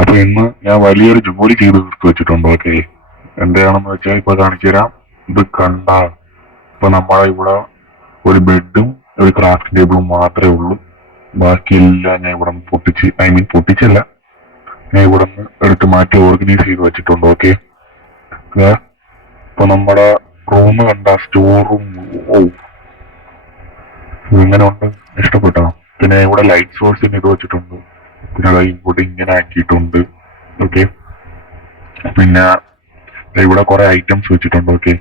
അപ്പൊ ഇന്ന് ഞാൻ വലിയൊരു ജോലി ചെയ്ത് തീർത്ത് വെച്ചിട്ടുണ്ട്. ഓക്കെ, എന്താണെന്ന് വെച്ചാൽ ഇപ്പൊ കാണിച്ചു തരാം. ഇത് കണ്ട, ഇപ്പൊ നമ്മളെ ഇവിടെ ഒരു ബെഡും ഒരു ക്രാഫ്റ്റ് ടേബിളും മാത്രമേ ഉള്ളൂ. ബാക്കിയെല്ലാം ഞാൻ ഇവിടെ നിന്ന് പൊട്ടിച്ച്, പൊട്ടിച്ചല്ല, ഞാൻ ഇവിടെ നിന്ന് എടുത്ത് മാറ്റി ഓർഗനൈസ് ചെയ്ത് വെച്ചിട്ടുണ്ട്. ഓക്കെ, ഇപ്പൊ നമ്മുടെ റൂം കണ്ട, സ്റ്റോർ റൂം. ഓ, ഇങ്ങനെ ഉണ്ട്. ഇഷ്ടപ്പെട്ടോ? പിന്നെ ഇവിടെ ലൈറ്റ് സോഴ്സിന് ഇത് വെച്ചിട്ടുണ്ട്. പിന്നെ ഇവിടെ ഇങ്ങനെ ആക്കിയിട്ടുണ്ട്. ഓക്കെ, പിന്നെ ഇവിടെ കുറെ ഐറ്റംസ് വെച്ചിട്ടുണ്ട്. ഓക്കെ,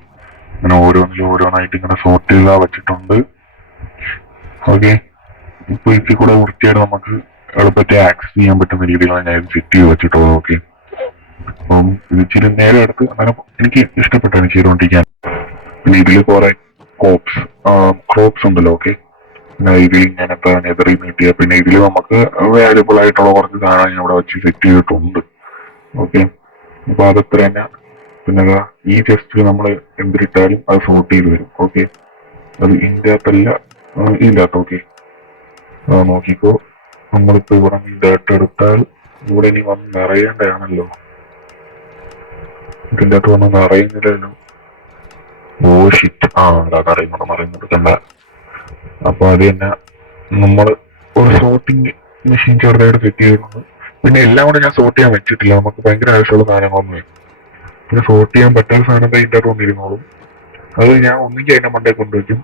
ഇങ്ങനെ ഓരോന്നായിട്ട് ഇങ്ങനെ സോർട്ട് ചെയ്താ വെച്ചിട്ടുണ്ട്. ഓക്കെ, ഇപ്പൊ ഇതിൽ കൂടെ വൃത്തിയായിട്ട് നമുക്ക് എളുപ്പത്തിൽ ആക്സസ് ചെയ്യാൻ പറ്റുന്ന രീതിയിലാണ് ഞാൻ സെറ്റ് ചെയ്ത് വെച്ചിട്ടുള്ളത്. ഓക്കെ, അപ്പം ഇത് ഇച്ചിരി നേരെ എടുത്ത് അങ്ങനെ എനിക്ക് ഇഷ്ടപ്പെട്ടാണ് ചെയ്തുകൊണ്ടിരിക്കാൻ. പിന്നെ ഇതിൽ കുറെ ക്രോപ്സ് ഉണ്ടല്ലോ. ഓക്കെ, പിന്നെ ഇതിൽ ഇങ്ങനത്തെ നെതറി നീട്ടിയ, പിന്നെ ഇതിൽ നമുക്ക് വാല്യുബിൾ ആയിട്ടുള്ള കുറച്ച് സാധനം ഞാൻ ഇവിടെ വെച്ച് സെറ്റ് ചെയ്തിട്ടുണ്ട്. ഓക്കെ, അപ്പൊ അതത്ര തന്നെ. പിന്നെ ഈ ചെസ്റ്റിൽ നമ്മൾ എന്തിട്ടാലും അത് സോർട്ട് ചെയ്ത് വരും. ഓക്കെ, അത് ഇതിൻ്റെ അകത്തല്ല, ഇതിൻ്റെ അകത്ത്. ഓക്കെ, നോക്കിക്കോ. നമ്മളിപ്പോ ഇവിടെ ഡേറ്റ എടുത്താൽ ഇവിടെ ഇനി വന്ന് നിറയേണ്ടതാണല്ലോ. ഇതിൻ്റെ അകത്ത് വന്ന് നിറയുന്നില്ലല്ലോ. ഓ ഷിറ്റ്, അതാ നിറയുന്നുണ്ട് കണ്ട. അപ്പൊ അത് തന്നെ നമ്മൾ ഒരു സോർട്ടിങ് മെഷീൻ ചെറുതായിട്ട് സെറ്റ് ചെയ്തിട്ടുണ്ട്. പിന്നെ എല്ലാം കൂടെ ഞാൻ സോർട്ട് ചെയ്യാൻ വെച്ചിട്ടില്ല, നമുക്ക് ഭയങ്കര ആവശ്യമുള്ള സാധനങ്ങളൊന്നും. പിന്നെ സോർട്ട് ചെയ്യാൻ പറ്റാത്ത സാധനം ഇതിൻ്റെ അകത്ത് വന്നിരുന്നോളും. അത് ഞാൻ ഒന്നെങ്കിൽ അതിന്റെ മണ്ടേ കൊണ്ടുവയ്ക്കും.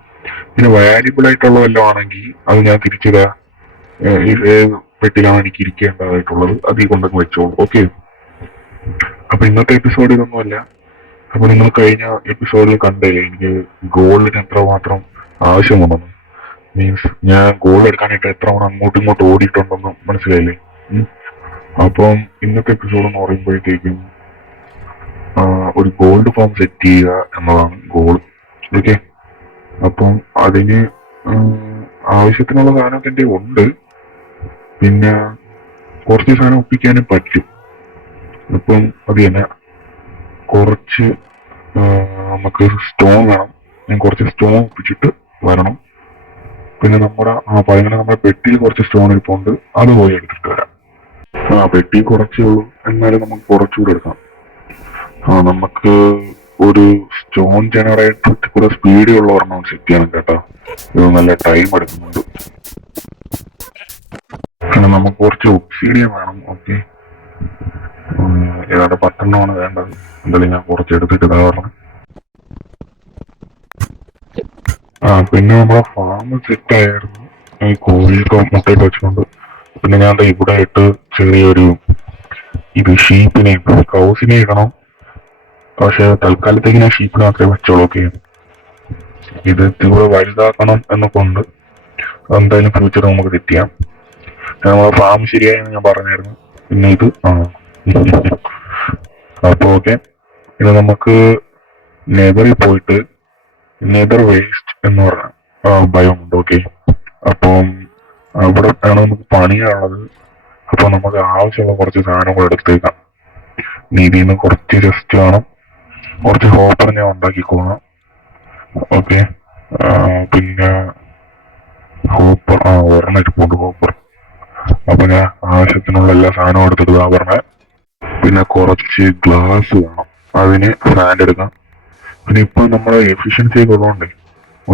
പിന്നെ വാല്യുബിൾ ആയിട്ടുള്ള വല്ലതും ആണെങ്കിൽ അത് ഞാൻ തിരിച്ചിടാ പെട്ടിലാണ് എനിക്ക് ഇരിക്കേണ്ടതായിട്ടുള്ളത്, അത് ഈ കൊണ്ടൊക്കെ വെച്ചോളൂ. ഓക്കെ, അപ്പൊ ഇന്നത്തെ എപ്പിസോഡ് ഇതൊന്നുമല്ല. അപ്പൊ നിങ്ങൾ കഴിഞ്ഞ എപ്പിസോഡിൽ കണ്ടില്ലേ എനിക്ക് ഗോൾഡിന് എത്രമാത്രം ആവശ്യമുണ്ടെന്ന്. മീൻസ് ഞാൻ ഗോൾഡ് എടുക്കാനായിട്ട് എത്ര തവണ അങ്ങോട്ടും ഇങ്ങോട്ടും ഓടിയിട്ടുണ്ടെന്ന് മനസ്സിലായില്ലേ. അപ്പം ഇന്നത്തെ എപ്പിസോഡ് എന്ന് പറയുമ്പോഴത്തേക്കും ഒരു ഗോൾഡ് ഫാം സെറ്റ് ചെയ്യുക എന്നതാണ് ഗോൾ. ഓക്കെ, അപ്പം അതിന് ആവശ്യത്തിനുള്ള സാധനമൊക്കെ എൻ്റെ ഉണ്ട്. പിന്നെ കുറച്ച് സാധനം ഒപ്പിക്കാനും പറ്റും. അപ്പം അത് തന്നെ കുറച്ച് നമുക്ക് സ്റ്റോൺ വേണം. ഞാൻ കുറച്ച് സ്റ്റോൺ ഒപ്പിച്ചിട്ട് വരണം. പിന്നെ നമ്മുടെ പെട്ടിയിൽ കുറച്ച് സ്റ്റോൺ ഇരിപ്പുണ്ട്, അത് പോയി എടുത്തിട്ട് വരാം. പെട്ടി കുറച്ചേ ഉള്ളൂ, എന്നാലും നമുക്ക് കുറച്ചുകൂടെ എടുക്കാം. നമുക്ക് ഒരു സ്റ്റോൺ ജനറേറ്റർ കൂടെ സ്പീഡിലുള്ള ഒരെണ്ണം സെറ്റ് ചെയ്യണം കേട്ടോ. ഇത് നല്ല ടൈം എടുക്കുന്നുണ്ട്. പിന്നെ നമുക്ക് കുറച്ച് ഒബ്സീഡിയം വേണം. ഓക്കെ, ഏതാണ്ട് 10 വേണ്ടത്. എന്തായാലും ഞാൻ കുറച്ച് എടുത്തിട്ട് ഇതാ പറഞ്ഞു. പിന്നെ നമ്മളെ ഫാം സെറ്റ് ആയിരുന്നു. കോഴിയൊക്കെ മുട്ടയിട്ട് വെച്ചിട്ടുണ്ട്. പിന്നെ ഞാൻ ഇവിടെ ആയിട്ട് ചെറിയൊരു ഷീപ്പിനെ കൗസിനെ ഇടണം. പക്ഷെ തൽക്കാലത്തേക്ക് ഞാൻ ഷീപ്പിന് മാത്രമേ വെച്ചോളൂ. ഓക്കെ, ഇത് ഇത്തിരി വലുതാക്കണം എന്നൊക്കെ ഉണ്ട്. എന്തായാലും ഫ്യൂച്ചർ നമുക്ക് സെറ്റ് ചെയ്യാം. നമ്മളെ ഫാം ശരിയായെന്ന് ഞാൻ പറഞ്ഞായിരുന്നു. പിന്നെ ഇത് അപ്പൊ ഓക്കെ, ഇത് നമുക്ക് നെതറിൽ പോയിട്ട് നെതർ വേസ്റ്റ് എന്ന് പറഞ്ഞ ഭയം ഉണ്ട്. ഓക്കെ, അപ്പം അവിടെ ആണ് നമുക്ക് പണിയാനുള്ളത്. അപ്പൊ നമുക്ക് ആവശ്യമുള്ള കുറച്ച് സാധനങ്ങൾ എടുത്തേക്കാം. ഇതിൽ നിന്ന് കുറച്ച് ജസ്റ്റ് വേണം, കുറച്ച് ഹോപ്പർ ഞാൻ ഉണ്ടാക്കിക്കോളാം. ഓക്കെ, പിന്നെ ഹോപ്പർ ഒരെണ്ണം ഇരിപ്പുണ്ട് ഹോപ്പർ. അപ്പൊ ഞാൻ ആവശ്യത്തിനുള്ള എല്ലാ സാധനവും എടുത്തിട്ട് പറഞ്ഞ. പിന്നെ കുറച്ച് ഗ്ലാസ് വേണം, അതിന് സാൻഡ് എടുക്കാം. പിന്നെ ഇപ്പൊ നമ്മുടെ എഫിഷ്യൻസി ഒക്കെ ഉള്ളതുകൊണ്ട്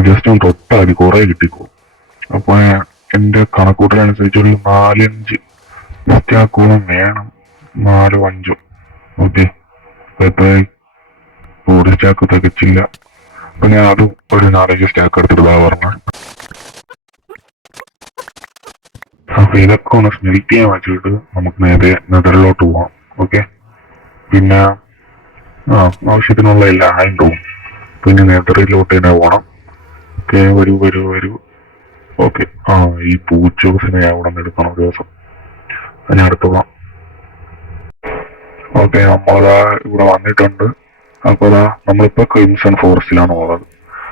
ജസ്റ്റ് ഒന്ന് തൊട്ടാൽ മതി, കുറെ കിട്ടിക്കോളും. അപ്പൊ എന്റെ കണക്കൂട്ടലനുസരിച്ച് ഒരു 4-5 സ്റ്റാക്കോളം വേണം, 4-5. ഓക്കെ, എത്രയായി? ഒരു സ്റ്റാക്ക് തികച്ചില്ല. അപ്പൊ ഞാൻ അതും ഒരു 4-5 സ്റ്റാക്ക് എടുത്തിട്ട് പറഞ്ഞ. അപ്പൊ ഇതൊക്കെ ഒന്ന് സ്മെൽറ്റ് ചെയ്യാൻ വെച്ചിട്ട് നമുക്ക് നേരെ നെതറിലോട്ട് പോവാം. ഓക്കെ, പിന്നെ ആവശ്യത്തിനുള്ള എല്ലാ ആയിട്ടും പിന്നെ നെതറിലോട്ട് തന്നെ പോകണം. ഓക്കെ, വരൂ. ഓക്കെ, ഈ പൂച്ചോസിനെ അവിടെ നിന്ന് എടുക്കണം ഒരു ദിവസം. അതിന് അടുത്തോളാം. ഓക്കെ, നമ്മളതാ ഇവിടെ വന്നിട്ടുണ്ട്. അപ്പൊ നമ്മളിപ്പോ ക്രിംസൺ ഫോറസ്റ്റിലാണ് ഉള്ളത്.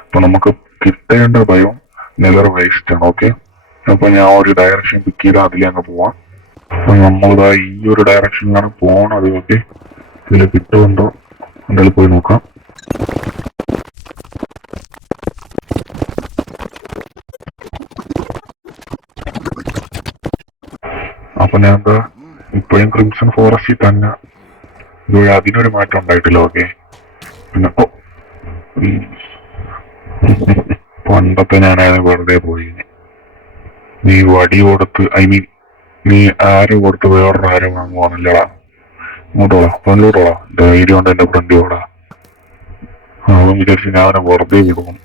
അപ്പൊ നമുക്ക് കിട്ടേണ്ട ഭയം നെതർ വേസ്റ്റ് ആണ്. ഓക്കെ, അപ്പൊ ഞാൻ ഒരു ഡയറക്ഷൻ പിക്ക് ചെയ്താൽ അതിൽ അങ്ങ് പോവാം. അപ്പൊ നമ്മളിതാ ഈ ഒരു ഡയറക്ഷനിലാണ് പോണത്. ഓക്കെ, ഇതിൽ കിട്ടുന്നുണ്ടോ എന്തായാലും പോയി നോക്കാം. അപ്പൊ ഞാൻ ഇപ്പോഴും ക്രിംസൺ ഫോറസ്റ്റിൽ തന്നെ ഇതുവരെ അതിനൊരു മാറ്റം ഉണ്ടായിട്ടില്ല. ഓക്കെ, പിന്നെ ഉം, പണ്ടത്തെ ഞാനാണ് വെറുതെ പോയി. നീ വടി കൊടുത്ത് നീ ആര് കൊടുത്ത് വേറൊരു ആരും വാങ്ങുവാണല്ലടാ. ഇങ്ങോട്ടോടാ, ഫ്രണ്ടിലോട്ടോടാ, ധൈര്യം കൊണ്ട് എന്റെ ഫ്രണ്ടിലോടാ. അവൻ വിചാരിച്ച് ഞാൻ അവനെ വെറുതെ വിടും.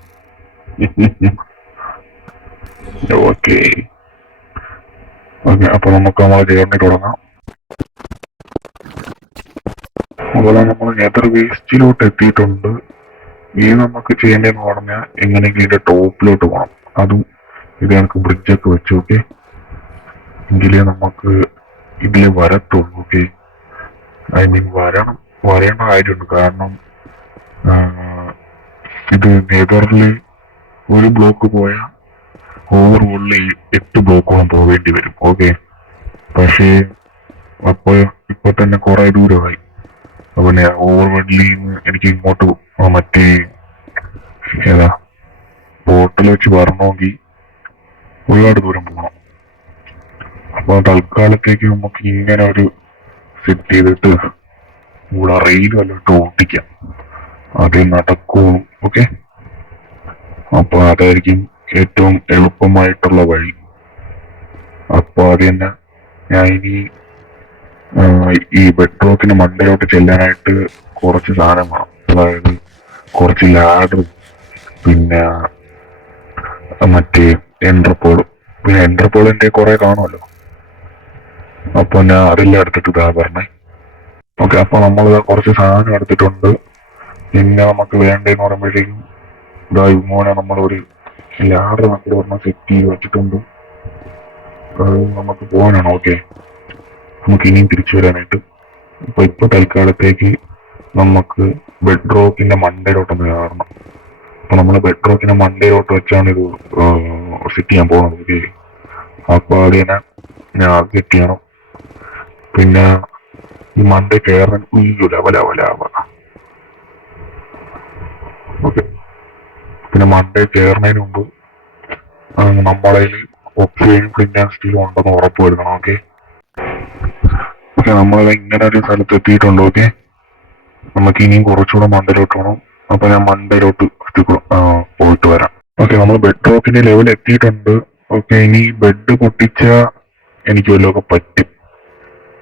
ഓക്കെ ഓക്കെ, അപ്പൊ നമുക്ക് നമ്മളെ ജേർണി തുടങ്ങാം. അതുപോലെ നമ്മൾ നെതർ വേസ്റ്റിലോട്ട് എത്തിയിട്ടുണ്ട്. ഇനി നമുക്ക് ചെയ്യേണ്ടതെന്ന് പറഞ്ഞാൽ എങ്ങനെയെങ്കിലും ഇതിന്റെ ടോപ്പിലോട്ട് പോകണം. അതും ഇത് കണക്ക് ബ്രിഡ്ജൊക്കെ വെച്ച്. ഓക്കെ, എങ്കിലേ നമുക്ക് ഇതിലെ വരത്തുള്ളൂ. ഓക്കെ, വരേണ്ട കാര്യമുണ്ട്. കാരണം ഇത് നെതറില് ഒരു ബ്ലോക്ക് പോയാൽ ഓവർ 8 ബ്ലോക്കോളം പോവേണ്ടി വരും. ഓക്കെ, പക്ഷേ ഇപ്പൊ തന്നെ കുറെ ദൂരമായി. പിന്നെ ഓവർവേൾഡിൽ നിന്ന് എനിക്ക് ഇങ്ങോട്ട് മറ്റേ ഏതാ ബോട്ടിൽ വെച്ച് വരണമെങ്കിൽ ഒരുപാട് ദൂരം പോകണം. അപ്പൊ തൽക്കാലത്തേക്ക് നമുക്ക് ഇങ്ങനെ ഒരു സെറ്റ് ചെയ്തിട്ട് ഇവിടെ റെയിൽ വല്ലതും ഓട്ടിക്കാം. അത് നടക്കും. ഓക്കെ, അപ്പൊ അതായിരിക്കും ഏറ്റവും എളുപ്പമായിട്ടുള്ള വഴി. അപ്പൊ അത് തന്നെ ഞാൻ ഇനി ഈ ബെഡ്റോക്കിന് മണ്ടയിലോട്ട് ചെല്ലാനായിട്ട് കുറച്ച് സാധനം വേണം. അതായത് കുറച്ച് ലാഡറും പിന്നെ മറ്റേ എൻട്രപ്പോളും. പിന്നെ എൻട്രപ്പോളിന്റെ കുറെ കാണുമല്ലോ. അപ്പൊ ഞാൻ അതെല്ലാം എടുത്തിട്ട് ഇതാ പറഞ്ഞേ. ഓക്കെ, അപ്പൊ നമ്മൾ കുറച്ച് സാധനം എടുത്തിട്ടുണ്ട്. പിന്നെ നമുക്ക് വേണ്ടതെന്ന് പറയുമ്പോഴേക്കും ഇതാ ഇങ്ങോനെ നമ്മളൊരു ലാഡർ നമ്മൾ ഒരെണ്ണം സെറ്റ് ചെയ്ത് വെച്ചിട്ടുണ്ട്. നമുക്ക് പോകാനാണ്. ഓക്കെ, നമുക്ക് ഇനിയും തിരിച്ചു വരാനായിട്ട്. അപ്പൊ ഇപ്പൊ തൽക്കാലത്തേക്ക് നമുക്ക് ബെഡ്റോക്കിന്റെ മണ്ടയിലോട്ടൊന്ന് കയറണം. അപ്പൊ നമ്മള് ബെഡ്റോക്കിന്റെ മണ്ടയിലോട്ട് വെച്ചാണ് ഇത് സെറ്റ് ചെയ്യാൻ പോകുന്നത്. ഓക്കെ, അപ്പൊ അത് തന്നെ ഞാൻ അത് സെറ്റ് ചെയ്യണം. പിന്നെ ഈ മണ്ടേ കയറാൻ ഓക്കെ, പിന്നെ മണ്ടേ കയറുന്നതിന് മുമ്പ് നമ്മളെ ഒക്സിജനും ഫ്ലിന്റ് സ്റ്റീലും ഉണ്ടെന്ന് ഉറപ്പ് വരുത്തണം. ഓക്കെ ഓക്കെ, നമ്മളത് ഇങ്ങനെ ഒരു സ്ഥലത്ത് എത്തിയിട്ടുണ്ട്. ഓക്കെ, നമുക്ക് ഇനിയും കുറച്ചുകൂടെ മണ്ടയിലോട്ട് പോകണം. അപ്പൊ ഞാൻ മണ്ടയിലോട്ട് പോയിട്ട് വരാം. ഓക്കെ, നമ്മൾ ബെഡ് റോക്കിന്റെ ലെവൽ എത്തിയിട്ടുണ്ട്. ഓക്കെ, ഇനി ബെഡ് പൊട്ടിച്ച എനിക്ക് വല്ലതൊക്കെ പറ്റും.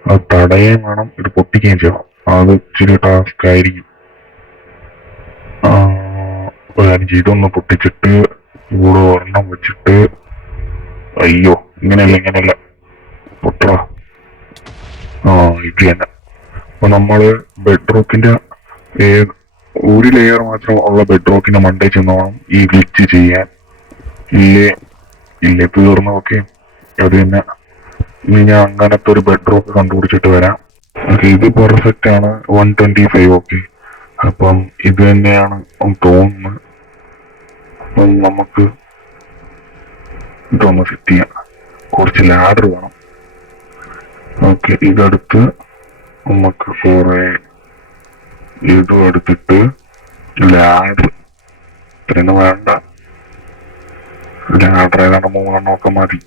അത് തടയാൻ വേണം, ഇത് പൊട്ടിക്കുകയും ചെയ്യണം. അത് ഇച്ചിരി ടാസ്ക് ആയിരിക്കും. ഇതൊന്ന് പൊട്ടിച്ചിട്ട് ഇവിടെ ഒരെണ്ണം വെച്ചിട്ട് അയ്യോ ഇങ്ങനെയല്ല പൊട്ടറ. ഇത് തന്നെ. അപ്പൊ നമ്മള് ബെഡ്റോക്കിന്റെ ഒരു ലെയർ മാത്രം ഉള്ള ബെഡ്റോക്കിന്റെ മണ്ടയിൽ ചെന്നോണം ഈ ഗ്ലിച്ച് ചെയ്യാൻ. ഇല്ലേ തീർന്നു. ഓക്കെ, അത് തന്നെ. ഇനി ഞാൻ അങ്ങനത്തെ ഒരു ബെഡ്റോക്ക് കണ്ടുപിടിച്ചിട്ട് വരാം. ഓക്കെ, ഇത് പെർഫെക്റ്റ് ആണ്, 125. ഓക്കെ, അപ്പം ഇത് തന്നെയാണ് തോന്നുന്നത്. അപ്പം നമുക്ക് ഇതൊന്ന് സെറ്റ് ചെയ്യാം. കുറച്ച് ലാഡർ വേണം. ഓക്കെ, ഇതെടുത്ത് നമുക്ക് കുറെ ഇതും എടുത്തിട്ട് ലാഡർ ഇത്രയൊന്നും വേണ്ട. ലാഡർ ഏതാണ്ട് 3 ഒക്കെ മതി.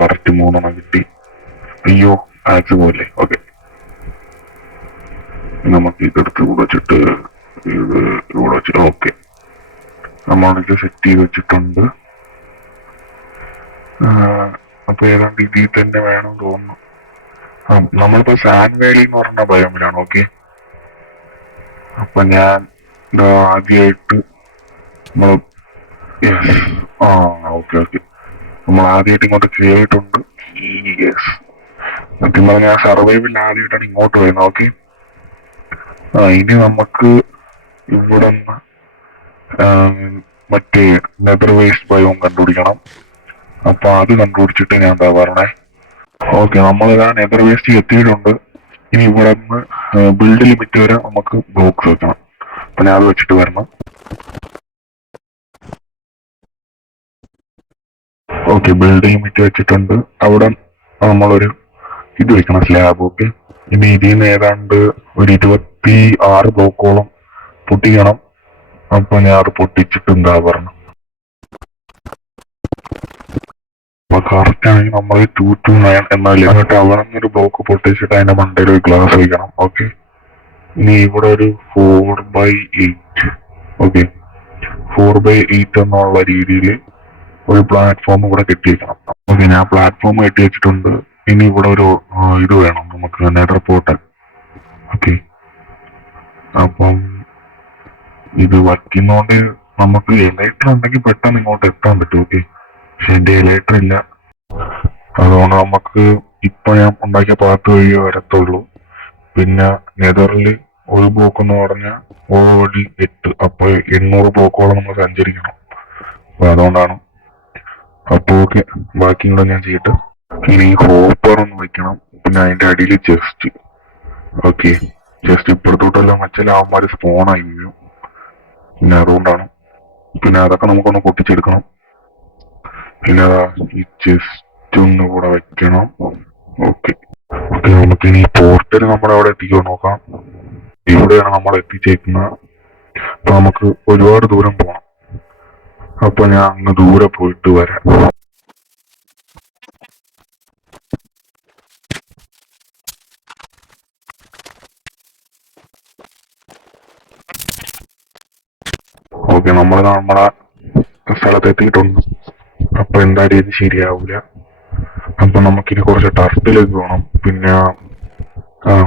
കറക്റ്റ് 3 കിട്ടി. അയ്യോ ആക്സ് പോലെ. ഓക്കെ, നമുക്ക് ഇതെടുത്ത് ഇവിടെ വെച്ചിട്ട് ഇത് ഇവിടെ വെച്ചിട്ട് ഓക്കെ നമ്മളിത് സെറ്റ് ചെയ്ത് വെച്ചിട്ടുണ്ട്. അപ്പൊ ഏതാണ്ട് ഇതിൽ തന്നെ വേണം തോന്നുന്നു. നമ്മളിപ്പോ സാൻഡ് വാലി എന്ന് പറഞ്ഞ ബയോമിലാണ്. ഓക്കെ, അപ്പൊ ഞാൻ ആദ്യമായിട്ട് ഓക്കെ നമ്മൾ ആദ്യമായിട്ട് ഇങ്ങോട്ട് കയറിയിട്ടുണ്ട്. സത്യം പറഞ്ഞാൽ ഞാൻ സർവൈവൽ ആദ്യമായിട്ടാണ് ഇങ്ങോട്ട് വരുന്നത്. ഓക്കെ, ഇനി നമുക്ക് ഇവിടെ മറ്റേ നെതർ വേസ്റ്റ് ബയോം കണ്ടുപിടിക്കണം. അപ്പൊ അത് കണ്ടുപിടിച്ചിട്ട് ഞാൻ എന്താ പറഞ്ഞേ. ഓക്കെ, നമ്മളിതാ നെതർ വേസ്റ്റ് എത്തിയിട്ടുണ്ട്. ഇനി ഇവിടെ നിന്ന് ബിൽഡ് ലിമിറ്റ് വരെ നമുക്ക് ബ്ലോക്സ് വെക്കണം. അപ്പൊ ഞാൻ അത് വെച്ചിട്ട് വരണം. ഓക്കെ, ബിൽഡ് ലിമിറ്റ് വെച്ചിട്ടുണ്ട്. അവിടെ നമ്മളൊരു ഇത് വെക്കണം, സ്ലാബ്. ഓക്കെ, ഇനി ഇതിൽ നിന്ന് ഏതാണ്ട് ഒരു 26 ബ്ലോക്കോളം പൊട്ടിക്കണം. അപ്പൊ ഞാൻ അത് പൊട്ടിച്ചിട്ട് എന്താ പറഞ്ഞു. കറക്റ്റ് ആണെങ്കിൽ നമ്മൾ 229 എന്നല്ലേ, എന്നിട്ട് അവിടെ നിന്നൊരു ബ്ലോക്ക് പൊട്ടിച്ചിട്ട് അതിന്റെ മണ്ടയിൽ ഒരു ഗ്ലാസ് വയ്ക്കണം. ഓക്കെ, ഇനി ഇവിടെ ഒരു 4/8, ഓക്കെ, 4/8 എന്നുള്ള രീതിയിൽ ഒരു പ്ലാറ്റ്ഫോം ഇവിടെ കെട്ടിവെക്കണം. ഓക്കെ, ഞാൻ പ്ലാറ്റ്ഫോം കെട്ടി വെച്ചിട്ടുണ്ട്. ഇനി ഇവിടെ ഒരു ഇത് വേണം നമുക്ക്, നെതർ പോർട്ടൽ. ഓക്കെ, അപ്പം ഇത് വയ്ക്കുന്നോണ്ട് നമുക്ക് എലൈറ്റർ ഉണ്ടെങ്കിൽ പെട്ടെന്ന് ഇങ്ങോട്ട് എത്താൻ പറ്റും. ഓക്കെ, പക്ഷെ എന്റെ എലൈറ്റർ ഇല്ല, അതുകൊണ്ട് നമുക്ക് ഇപ്പൊ ഞാൻ ഉണ്ടാക്കിയ പാത്ത് വഴിയേ വരത്തുള്ളൂ. പിന്നെ നെതറിൽ ഒരു ബ്ലോക്ക് എന്ന് പറഞ്ഞാൽ ഓൾറെഡി 8, അപ്പൊ 800 ബ്ലോക്കോളം നമ്മൾ സഞ്ചരിക്കണം. അപ്പൊ അതുകൊണ്ടാണ്. അപ്പൊ ഓക്കെ, ബാക്കി കൂടെ ഞാൻ ചെയ്തിട്ട് ഇനി ഹോപ്പർ ഒന്ന് വെക്കണം. പിന്നെ അതിന്റെ അടിയിൽ ചെസ്റ്റ്. ഓക്കെ, ചെസ്റ്റ് ഇപ്പുറത്തോട്ടെല്ലാം വെച്ചാൽ അവന്മാര് സ്പോണായി വീഴും. പിന്നെ അതുകൊണ്ടാണ്. പിന്നെ അതൊക്കെ നമുക്കൊന്ന് പൊട്ടിച്ചെടുക്കണം. പിന്നെ ഈ ചെസ്റ്റ് ഒന്ന് കൂടെ വെക്കണം. ഓക്കെ ഓക്കെ, നമുക്കിനി പോർട്ടൽ നമ്മുടെ അവിടെ എത്തിക്കുമോ നോക്കാം. ഇവിടെയാണ് നമ്മൾ എത്തിച്ചേക്കുന്നത്. അപ്പൊ നമുക്ക് ഒരുപാട് ദൂരം പോകണം. അപ്പൊ ഞാൻ അങ്ങ് ദൂരെ പോയിട്ട് വരാം. ഓക്കെ, നമ്മളെ സ്ഥലത്ത് എത്തിയിട്ടുണ്ട്. അപ്പൊ എന്തായാലും ഇത് ശരിയാവൂല. അപ്പൊ നമുക്കിനി കുറച്ച് ടർട്ടിലേക്ക് വേണം.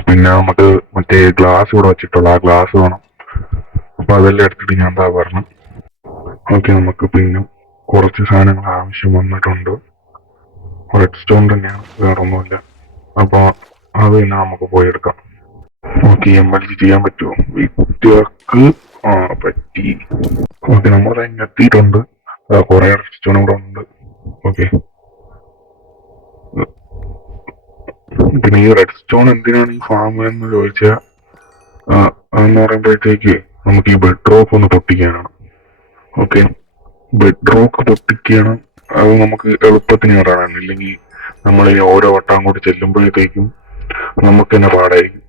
പിന്നെ നമുക്ക് മറ്റേ ഗ്ലാസ് ഇവിടെ വെച്ചിട്ടുള്ള ആ ഗ്ലാസ് വേണം. അപ്പൊ അതെല്ലാം എടുത്തിട്ട് ഞാൻ എന്താ പറഞ്ഞു. ഓക്കെ, നമുക്ക് പിന്നെ കുറച്ച് സാധനങ്ങൾ ആവശ്യം വന്നിട്ടുണ്ട്. റെഡ് സ്റ്റോൺ തന്നെയാണ്, വേറെ ഒന്നുമില്ല. അപ്പൊ അത് തന്നെ നമുക്ക് പോയി എടുക്കാം. ഓക്കെ, MLG ചെയ്യാൻ പറ്റുമോ? വിദ്യക്ക് പറ്റി. ഓക്കെ, നമ്മൾ അതിന് എത്തിയിട്ടുണ്ട്. കുറെ റെഡ് സ്റ്റോൺ ഇവിടെ ഉണ്ട്. ഓക്കെ, പിന്നെ ഈ റെഡ് സ്റ്റോൺ എന്തിനാണ് ഈ ഫാം എന്ന് ചോദിച്ചാൽ, അതെന്ന് പറയുമ്പോഴത്തേക്ക് നമുക്ക് ഈ ബെഡ് റോക്ക് ഒന്ന് പൊട്ടിക്കാനാണ്. ഓക്കെ, ബെഡ് റോക്ക് പൊട്ടിക്കണം. അത് നമുക്ക് എളുപ്പത്തിന് കയറാനാണ്. ഇല്ലെങ്കിൽ നമ്മൾ ഈ ഓരോ വട്ടം അങ്ങോട്ട് ചെല്ലുമ്പോഴത്തേക്കും നമുക്ക് തന്നെ പാടായിരിക്കും.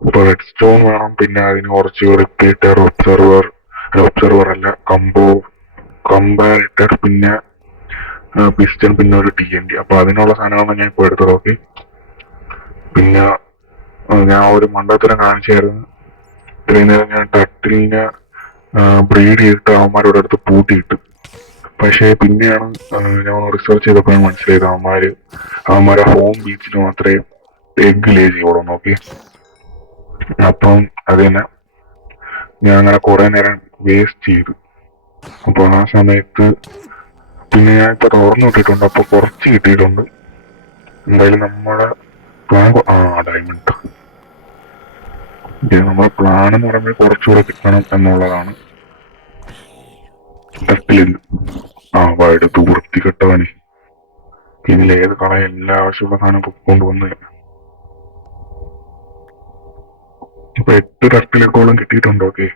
അപ്പൊ റെഡ് സ്റ്റോൺ വേണം. പിന്നെ അതിന് കുറച്ച് റിപ്പീറ്റർ, ഒബ്സർവർ അല്ല, കമ്പാരിറ്റർ, പിന്നെ പിസ്റ്റൺ, പിന്നെ ഒരു TNT. അപ്പൊ അതിനുള്ള സാധനങ്ങളാണ് ഞാൻ ഇപ്പൊ എടുത്തത്. ഓക്കെ, പിന്നെ ഞാൻ ഒരു മണ്ടത്തരം കാണിച്ചായിരുന്നു. ഇത്രയും നേരം ഞാൻ ടട്ടിലിനെ ബ്രീഡ് ചെയ്തിട്ട് അവന്മാരോട് അടുത്ത് പൂട്ടിയിട്ട്. പക്ഷെ പിന്നെയാണ് ഞാൻ റിസർച്ച് ചെയ്തപ്പോഴാണ് മനസ്സിലായത് അവന്മാരെ ഹോം ബീച്ചിൽ മാത്രമേ എഗ് ലേ ചെയ്യുള്ളൂ. ഓക്കെ, അപ്പം അത് തന്നെ ഞാൻ അങ്ങനെ കുറെ നേരം വേസ്റ്റ് ചെയ്തു. അപ്പൊ ആ സമയത്ത് പിന്നെ ഞാൻ ഇപ്പൊ തുറന്നു വിട്ടിട്ടുണ്ട്. അപ്പൊ കുറച്ച് കിട്ടിയിട്ടുണ്ട്. എന്തായാലും നമ്മുടെ ഡയമണ്ട്, നമ്മുടെ പ്ലാൻ എന്ന് പറയുമ്പോൾ കുറച്ചുകൂടെ കിട്ടണം എന്നുള്ളതാണ്. തട്ടിലില്ല. എടുത്ത് വൃത്തികെട്ടവനെ. ഇതിലേത് കളയ എല്ലാ ആവശ്യമുള്ള സാധനം കൊണ്ടുവന്ന്. ഇപ്പൊ 8 ടർട്ടിലേക്കോളം കിട്ടിയിട്ടുണ്ട്. ഓക്കെ,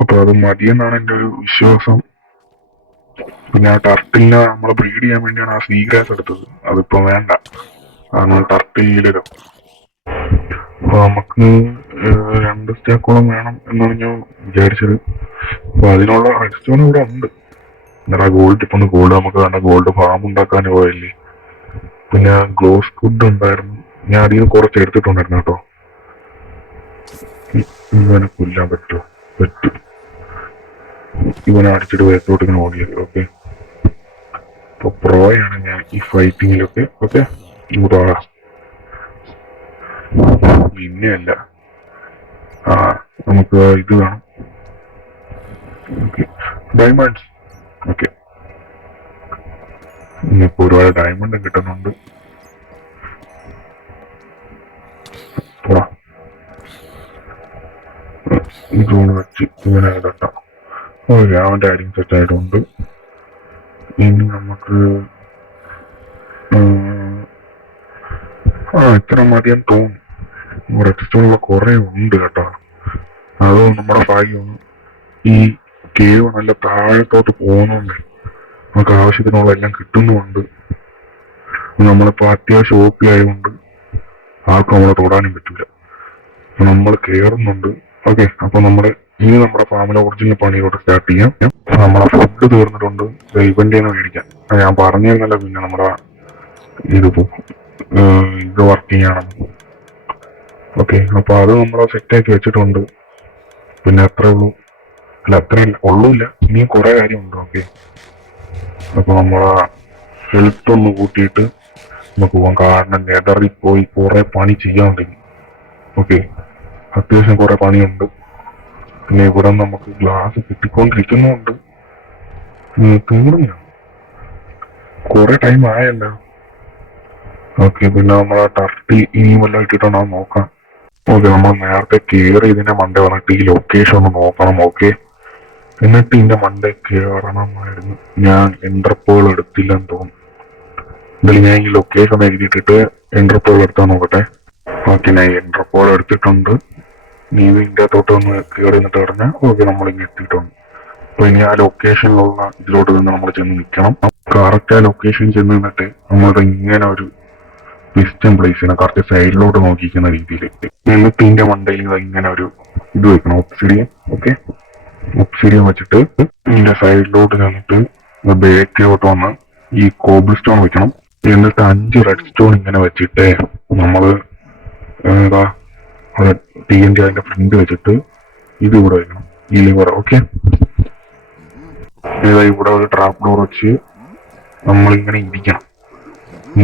അപ്പൊ അത് മതിയെന്നാണ് എന്റെ ഒരു വിശ്വാസം. പിന്നെ ആ ടർട്ടിലിനെ നമ്മളെ ബ്രീഡ് ചെയ്യാൻ വേണ്ടിയാണ് ആ സീഗ്രാസ് എടുത്തത്. അതിപ്പോ വേണ്ട, കാരണം ടർട്ടിലോ. അപ്പൊ നമുക്ക് 2 സ്റ്റാക്കോളം വേണം എന്നാണ് ഞാൻ വിചാരിച്ചത്. അപ്പൊ അതിനുള്ള റെഡ് സ്റ്റോൺ ഇവിടെ ഉണ്ട്. എന്താ ഗോൾഡ്, ഇപ്പൊ ഗോൾഡ് നമുക്ക് വേണ്ട. ഗോൾഡ് ഫാം ഉണ്ടാക്കാൻ പോയല്ലേ. പിന്നെ ഗ്ലോസ് ഫുഡ് ഉണ്ടായിരുന്നു, ഞാൻ അതിൽ കുറച്ച് എടുത്തിട്ടുണ്ടായിരുന്നു കേട്ടോ. ഇവനെ കൊല്ലാൻ പറ്റുമോ? പറ്റും. ഇവനെ അടിച്ചിട്ട് വേത്തോട്ട് ഇങ്ങനെ ഓടിയത്. ഓക്കെ, ഇപ്പൊ പ്രോയാണ് ഞാൻ ഈ ഫൈറ്റിങ്ങിലൊക്കെ. ഓക്കെ, പിന്നെയല്ല, നമുക്ക് ഇത് വേണം. Okay, diamonds. ഓക്കെ, ഇന്നിപ്പോ ഒരുപാട് ഡയമണ്ട് കിട്ടുന്നുണ്ട്. ഇതുകൊണ്ട് വെച്ച് ഇങ്ങനെ തട്ടാം. ഓക്കെ, അവന്റെ കാര്യം സെറ്റ് ആയിട്ടുണ്ട്. ഇനി നമുക്ക് ഇത്ര മതിയെന്ന് തോന്നുന്നു. റെഡ് സ്റ്റോണുള്ള കുറെ ഉണ്ട് കേട്ടോ. അത് നമ്മുടെ ഭാഗ്യമാണ്. ഈ കേവ് നല്ല താഴത്തോട്ട് പോകുന്നുണ്ട്. നമുക്ക് ആവശ്യത്തിനുള്ള എല്ലാം കിട്ടുന്നുമുണ്ട്. നമ്മളിപ്പോ അത്യാവശ്യം OP ആയതുകൊണ്ട് ആർക്കും നമ്മളെ തൊടാനും പറ്റില്ല. നമ്മൾ കേറുന്നുണ്ട്. ഓക്കെ, അപ്പൊ നമ്മുടെ ഇനി നമ്മുടെ ഫാമിലെ ഒറിജിനൽ പണിയോട്ട് സ്റ്റാർട്ട് ചെയ്യാം. നമ്മളെ ഫുഡ് തീർന്നിട്ടുണ്ട്. ഇവന്റെ മേടിക്കാം. ഞാൻ പറഞ്ഞിരുന്നല്ലോ പിന്നെ നമ്മുടെ ഇത് ഇത് വർക്കിംഗ് ആണ്. ഓക്കെ, അപ്പൊ അത് നമ്മളെ സെറ്റാക്കി വെച്ചിട്ടുണ്ട്. പിന്നെ അത്രേ ഉള്ളൂ. അല്ല, അത്രയല്ല ഉള്ളൂല്ല, ഇനിയും കുറെ കാര്യമുണ്ട്. ഓക്കെ, അപ്പൊ നമ്മളെ ഹെൽത്ത് ഒന്ന് കൂട്ടിയിട്ട് നമുക്ക് പോകാം. കാരണം നെതറിൽ പോയി കുറെ പണി ചെയ്യാനുണ്ടെങ്കിൽ. ഓക്കെ, അത്യാവശ്യം കുറെ പണിയുണ്ട്. പിന്നെ ഇവിടെ നമുക്ക് ഗ്ലാസ് കിട്ടിക്കൊണ്ടിരിക്കുന്നുണ്ട്. തീർന്നു, കുറെ ടൈം ആയല്ലോ. ഓക്കെ, പിന്നെ നമ്മളെ ടർട്ടിൽ ഇനിയും വല്ലതും ഇട്ടിട്ടുണ്ടോ നോക്കാം. ഓക്കെ, നമ്മൾ നേരത്തെ കയറി ഇതിന്റെ മണ്ടേ വന്നിട്ട് ഈ ലൊക്കേഷൻ ഒന്ന് നോക്കണം. ഓക്കെ, എന്നിട്ട് ഇതിന്റെ മണ്ടേ കയറണമായിരുന്നു. ഞാൻ എന്റർപോൾ എടുത്തില്ലെന്ന് തോന്നുന്നു. എന്തായാലും ഞാൻ ഈ ലൊക്കേഷൻ എഴുതിയിട്ടിട്ട് എന്റർപോൾ എടുത്താൽ നോക്കട്ടെ. ഓക്കെ, ഞാൻ എന്റർപോൾ എടുത്തിട്ടുണ്ട്. നീ ഇതിന്റെ തൊട്ട് ഒന്ന് കയറി നിന്നിട്ട് പറഞ്ഞാൽ ഓക്കെ, നമ്മളിങ്ങനെ എത്തിയിട്ടുണ്ട്. അപ്പൊ ഇനി ആ ലൊക്കേഷനിലുള്ള ഇതിലോട്ട് നിന്ന് നമ്മൾ ചെന്ന് നിൽക്കണം. കറക്റ്റ് ആ ലൊക്കേഷൻ ചെന്ന് നിന്നിട്ട് നമ്മളിത് ഇങ്ങനെ ഒരു പിസ്റ്റൺ പ്ലേസ് ചെയ്യണം. കറക്റ്റ് സൈഡിലോട്ട് നോക്കിക്കുന്ന രീതിയിൽ. എന്നിട്ട് ഇതിന്റെ മണ്ടയിൽ ഇങ്ങനെ ഒരു ഇത് വെക്കണം, ഒബ്സിഡിയൻ. ഓക്കെ, ഒബ്സിഡിയൻ വെച്ചിട്ട് ഇതിന്റെ സൈഡിലോട്ട് ചെന്നിട്ട് ബേക്കിലോട്ട് വന്ന് ഈ കോബിൾ സ്റ്റോൺ വെക്കണം. എന്നിട്ട് 5 റെഡ് സ്റ്റോൺ ഇങ്ങനെ വെച്ചിട്ട് നമ്മള് എന്താ TNT അതിന്റെ ഫ്രണ്ട് വെച്ചിട്ട് ഇത് ഇവിടെ വെക്കണം, ഈ ലിവർ. ഓക്കെ, ഇവിടെ ഒരു ട്രാപ്പ് ഡോർ വെച്ച് നമ്മളിങ്ങനെ ഇരിക്കണം.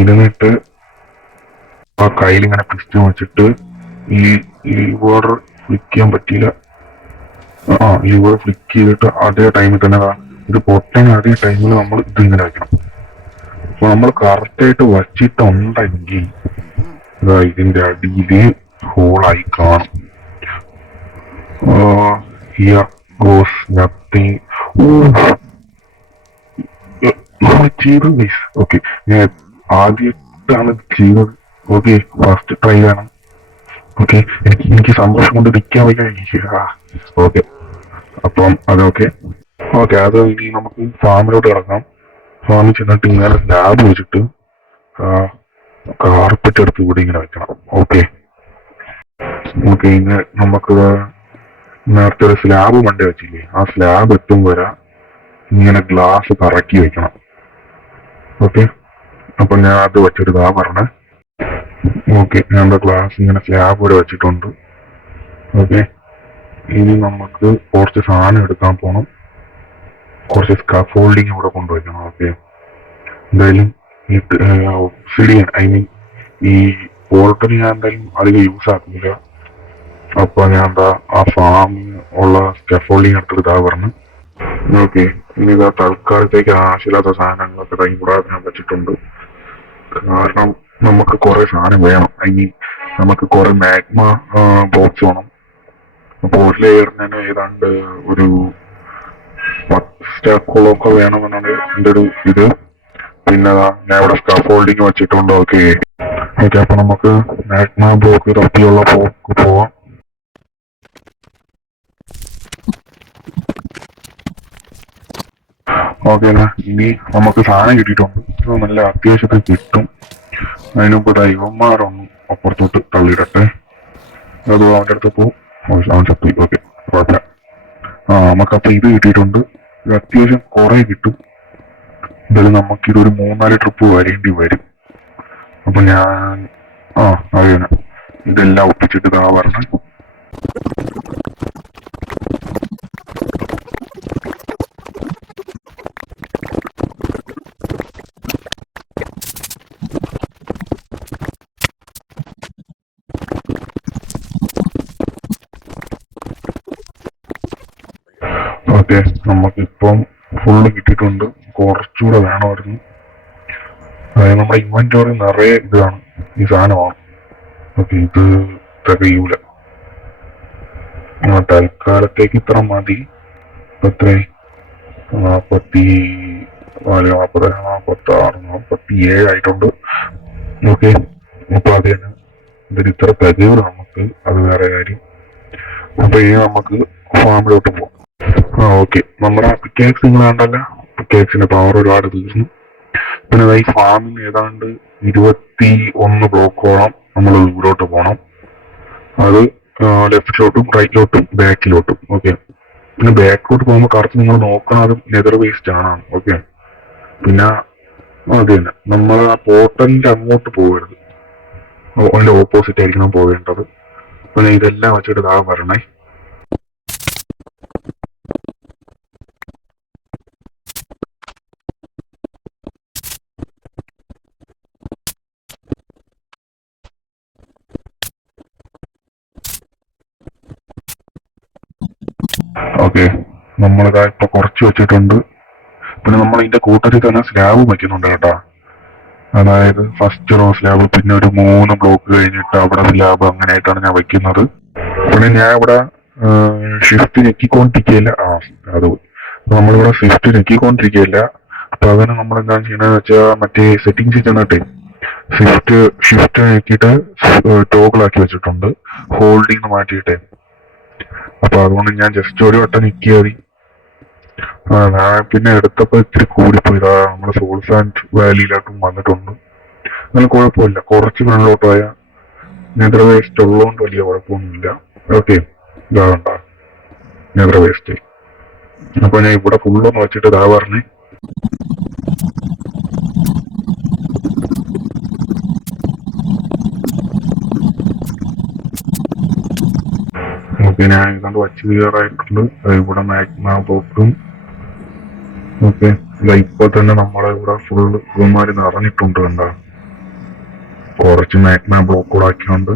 ഇരുന്നിട്ട് ആ കയ്യിലിങ്ങനെ പിസ്റ്റൺ വെച്ചിട്ട് ഈ ലിവർ ഫ്ലിക്ക് ചെയ്യാൻ പറ്റിയില്ല. ലിവർ ഫ്ലിക്ക് ചെയ്തിട്ട് അതേ ടൈമിൽ തന്നെ ഇത് പൊട്ടാൻ അതേ ടൈമിൽ നമ്മൾ ഇത് ഇങ്ങനെ വെക്കണം. അപ്പൊ നമ്മൾ കറക്റ്റായിട്ട് വച്ചിട്ടുണ്ടെങ്കിൽ ഇതിന്റെ അടിയില് ഹോളായി കാണും. Here goes nothing. ചെയ്തു ഗൈസ്. ഓക്കെ, ഞാൻ ആദ്യമായിട്ടാണ് ചെയ്തത്. ഓക്കെ, ഫസ്റ്റ് ട്രൈ ആണ്. ഓക്കെ, എനിക്ക് സന്തോഷം കൊണ്ട് നിൽക്കാൻ വയ്യ. ഓക്കെ, അപ്പം അതൊക്കെ ഓക്കെ. അത് ഇനി നമുക്ക് ഫാമിലോട്ട് കിടക്കാം. ഫാമിൽ ചെന്നിട്ട് ഇങ്ങനെ ലാബ് വെച്ചിട്ട് കാർപ്പറ്റ് എടുത്ത് ഇവിടെ ഇങ്ങനെ വെക്കണം. Okay, okay. ഇനി നമുക്ക് നേരത്തെ ഒരു സ്ലാബ് മണ്ടേ വെച്ചില്ലേ, ആ സ്ലാബ് എത്തും വരെ ഇങ്ങനെ ഗ്ലാസ് കറക്കി വെക്കണം. ഓക്കെ, അപ്പൊ ഞാൻ അത് വെച്ചിട്ട് പറഞ്ഞേ. ഓക്കെ, ഞാൻ ഗ്ലാസ് ഇങ്ങനെ സ്ലാബ് വരെ വെച്ചിട്ടുണ്ട്. ഓക്കെ, ഇനി നമുക്ക് കുറച്ച് സാധനം എടുക്കാൻ പോകണം. കുറച്ച് സ്കാഫോൾഡിങ് ഇവിടെ കൊണ്ടുവയ്ക്കണം. ഓക്കെ, എന്തായാലും ഈ ഒബ്സിഡിയൻ, ഐ മീൻ ഈ പോർട്ടൽ ഞാൻ എന്തായാലും അധികം യൂസ് ആക്കുന്നില്ല. അപ്പൊ ഞാൻ എന്താ ആ ഫാമിൽ ഉള്ള സ്കാഫോൾഡിങ് എടുത്തിട്ട് പറഞ്ഞു. ഓക്കെ, ഇനി ഇതാ തൽക്കാലത്തേക്ക് ആവശ്യമില്ലാത്ത സാധനങ്ങളൊക്കെ ഇവിടെ ഞാൻ വെച്ചിട്ടുണ്ട്. കാരണം നമുക്ക് കുറെ സാധനം വേണം. ഐ മീൻ നമുക്ക് കുറെ മാഗ്മ ബോക്സ് വേണം. അപ്പൊ ഒരു ലെയറിന് ഏതാണ്ട് ഒരു 10 സ്റ്റാക്കുകളൊക്കെ വേണമെന്നാണ് എൻ്റെ ഒരു ഇത്. പിന്നെ ഞാൻ ഇവിടെ സ്കാഫോൾഡിങ് വെച്ചിട്ടുണ്ട്. Okay, okay. അപ്പൊ നമുക്ക് മാഗ്മ ബ്ലോക്ക് തപ്പിയുള്ള പോവാം. ഓക്കെ, ഇനി നമുക്ക് സാധനം കിട്ടിയിട്ടുണ്ട്. ഇത് നല്ല അത്യാവശ്യത്തിൽ കിട്ടും. അതിന് മുമ്പ് ദൈവന്മാരൊന്നും അപ്പുറത്തോട്ട് തള്ളിയിടട്ടെ. അത് അവൻ്റെ അടുത്ത് പോവും. അവൻ ചത്തു. ഓക്കെ, കുഴപ്പമില്ല. നമുക്കപ്പൊ ഇത് കിട്ടിയിട്ടുണ്ട്. ഇത് അത്യാവശ്യം കുറെ കിട്ടും. എന്തായാലും നമുക്കിതൊരു 3-4 ട്രിപ്പ് വരേണ്ടി വരും. അപ്പൊ ഞാൻ അറിയാം ഇതെല്ലാം ഒപ്പിച്ചിട്ട് പറഞ്ഞ. ഓക്കെ, നമുക്കിപ്പം ഫുള്ള് കിട്ടിയിട്ടുണ്ട്. കുറച്ചുകൂടെ വേണമായിരുന്നു. അതായത് നമ്മുടെ ഇൻവെന്ററി നിറയെ ഇതാണ്, ഈ സാധനമാണ്. ഓക്കെ, ഇത് തികയൂല. തൽക്കാലത്തേക്ക് ഇത്ര മതി. എത്ര 44, 46, 47 ആയിട്ടുണ്ട്. ഓക്കെ, അപ്പൊ അത് തന്നെ ഇതിന് ഇത്ര തികയൂല നമുക്ക്. അത് വേറെ കാര്യം. അപ്പൊ ഇനി നമുക്ക് ഫാമിലോട്ട് പോകാം. ഓക്കെ, നമ്മുടെ പിക്കേക്സ് നിങ്ങൾ കണ്ടല്ല, പിക്കേക്സിന്റെ പവർ ഒരുപാട് തീർന്നു. പിന്നെ ഈ ഫാമിന് ഏതാണ്ട് 21 ബ്ലോക്കോളം നമ്മൾ ഉള്ളിലോട്ട് പോകണം. അത് ലെഫ്റ്റിലോട്ടും റൈറ്റിലോട്ടും ബാക്കിലോട്ടും. ഓക്കെ, പിന്നെ ബാക്കോട്ട് പോകുമ്പോൾ കറക്റ്റ് നിങ്ങൾ നോക്കണം, അത് നെതർ വേസ്റ്റ് ആണ്. ഓക്കെ. പിന്നെ അത് തന്നെ നമ്മൾ ആ പോർട്ടലിന്റെ അങ്ങോട്ട് പോകരുത്, അതിന്റെ ഓപ്പോസിറ്റ് ആയിരിക്കണം പോകേണ്ടത്. പിന്നെ ഇതെല്ലാം വെച്ചിട്ട് താഴെ വരണേ. ഓക്കെ, നമ്മളിതാ ഇപ്പൊ കുറച്ച് വെച്ചിട്ടുണ്ട്. പിന്നെ നമ്മൾ ഇതിന്റെ കൂട്ടത്തിൽ തന്നെ സ്ലാബ് വെക്കുന്നുണ്ട് കേട്ടോ. അതായത് ഫസ്റ്റ് റോ സ്ലാബ്, പിന്നെ ഒരു 3 ബ്ലോക്ക് കഴിഞ്ഞിട്ട് അവിടെ സ്ലാബ്, അങ്ങനെയായിട്ടാണ് ഞാൻ വെക്കുന്നത്. പിന്നെ ഞാൻ ഇവിടെ ഷിഫ്റ്റ് ഞെക്കിക്കൊണ്ടിരിക്കുകയില്ല. അത് നമ്മളിവിടെ ഷിഫ്റ്റ് ഞെക്കിക്കൊണ്ടിരിക്കുകയില്ല. അപ്പൊ അതിന് നമ്മൾ എന്താണ് ചെയ്യണമെന്ന് വെച്ചാൽ മറ്റേ സെറ്റിംഗ്സിൽ ചെന്നിട്ട് ഷിഫ്റ്റ് ഞെക്കിയിട്ട് ടോഗിൾ ആക്കി വെച്ചിട്ടുണ്ട്, ഹോൾഡിംഗ് മാറ്റിയിട്ട്. അപ്പൊ അതുകൊണ്ട് ഞാൻ ജസ്റ്റ് ഒരു വട്ടം ഞെക്കിയാൽ മതി. പിന്നെ എടുത്തപ്പോ ഇത്തിരി കൂടിപ്പോയി. നമ്മുടെ സോൾസ് ആൻഡ് വാലിയിലോട്ടും വന്നിട്ടുണ്ട്. അങ്ങനെ കുഴപ്പമില്ല. കുറച്ച് വെള്ളോട്ട് പോയാൽ നെതർ വേസ്റ്റ് ഉള്ളതുകൊണ്ട് വലിയ കുഴപ്പമൊന്നുമില്ല. ഓക്കെ, ഇതാകണ്ട നെതർ വേസ്റ്റ്. അപ്പൊ ഞാൻ ഇവിടെ ഫുള്ളൊന്ന് വെച്ചിട്ട് ഇതാ പറഞ്ഞേ. ഓക്കെ, ഞാൻ ഇതുകൊണ്ട് വച്ച് ക്ലിയർ ആയിട്ടുണ്ട്. ഇവിടെ മാഗ്മ ബ്ലോക്കും. ഓക്കെ, ഇപ്പൊ തന്നെ നമ്മളെ ഇവിടെ ഫുള്ള് ഇവന്മാര് നിറഞ്ഞിട്ടുണ്ട്. കണ്ട, കുറച്ച് മാഗ്മ ബ്ലോക്ക് കൂടെ ആക്കിയോണ്ട്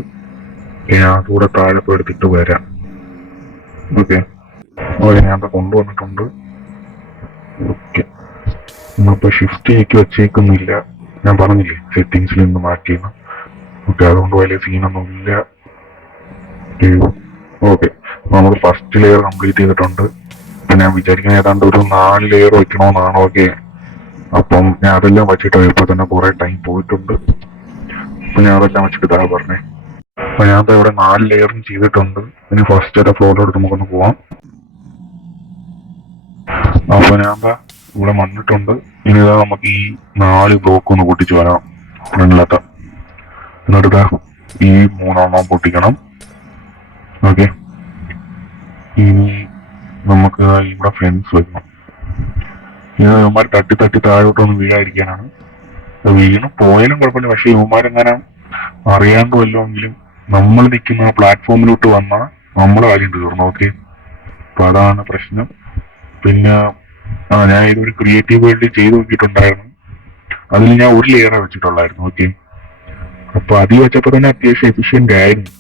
ഞാൻ അതുകൂടെ താഴെ എടുത്തിട്ട് വരാം. ഓക്കെ, ഞാൻ കൊണ്ടുവന്നിട്ടുണ്ട്. ഓക്കെ, നമ്മളിപ്പോ ഷിഫ്റ്റ് ആക്കി വെച്ചേക്കുന്നില്ല, ഞാൻ പറഞ്ഞില്ലേ സെറ്റിങ്സിൽ നിന്ന് മാറ്റിയെന്ന്. ഓക്കെ, അതുകൊണ്ട് വലിയ സീനൊന്നുമില്ല. ഓക്കെ, നമ്മൾ ഫസ്റ്റ് ലെയർ കംപ്ലീറ്റ് ചെയ്തിട്ടുണ്ട്. അപ്പൊ ഞാൻ വിചാരിക്കുന്നത് ഏതാണ്ട് ഒരു 4 ലെയർ വെക്കണമെന്നാണ്. ഓക്കെ, അപ്പം ഞാൻ അതെല്ലാം വെച്ചിട്ട് ഇപ്പൊ തന്നെ കുറെ ടൈം പോയിട്ടുണ്ട്. അപ്പൊ ഞാൻ അതെല്ലാം വെച്ചിട്ട് ഇതാ പറഞ്ഞേ. അപ്പൊ ഞാൻ ഇവിടെ 4 ലെയറും ചെയ്തിട്ടുണ്ട്. ഇനി ഫസ്റ്റ് ഫ്ലോറിലോട്ട് നമുക്കൊന്ന് പോവാം. അപ്പൊ ഞാൻ ഇവിടെ വന്നിട്ടുണ്ട്. ഇനി ഇതാ നമുക്ക് ഈ 4 ബ്ലോക്ക് ഒന്ന് പൊട്ടിച്ചു വരാം ഫ്രണ്ടിലത്തെ. എന്നിട്ട് ഈ 3 പൊട്ടിക്കണം. ഓക്കെ, ഇനി നമുക്ക് ഇവിടെ ഫെൻസ് വെക്കണം. ഇത് ഇവന്മാർ തട്ടി തട്ടി താഴോട്ടൊന്ന് വീഴാതിരിക്കാനാണ്. വീണ് പോയാലും കുഴപ്പമില്ല, പക്ഷെ ഇവന്മാരെങ്ങനെ അറിയാണ്ട് വല്ലോമെങ്കിലും നമ്മൾ നിൽക്കുന്ന പ്ലാറ്റ്ഫോമിലോട്ട് വന്നാൽ നമ്മുടെ കാര്യം തീർന്നു. ഓക്കെ, അപ്പൊ അതാണ് പ്രശ്നം. പിന്നെ ഞാൻ ഇതൊരു ക്രിയേറ്റീവ് വേൾഡ് ചെയ്ത് നോക്കിയിട്ടുണ്ടായിരുന്നു. അതിൽ ഞാൻ ഒരു ലെയറേ വെച്ചിട്ടുള്ളായിരുന്നു. ഓക്കെ, അപ്പൊ അതിൽ വെച്ചപ്പോ തന്നെ അത്യാവശ്യം എഫിഷ്യന്റ് ആയിരുന്നു